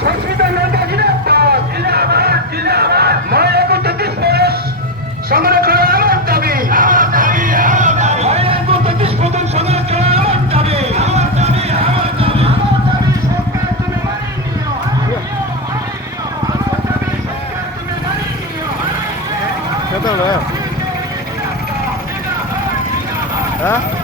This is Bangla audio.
সংস্কৃত নেতা জিন্দাবাদ নয় 31 বয়স সংরক্ষণ আমার দাবি 31 প্রথম সংরক্ষণ আমার দাবি সরকার তুমি মানিয়ে নিও সরকার তুমি মানিয়ে নিও ¿Qué tal, eh? ¿Eh?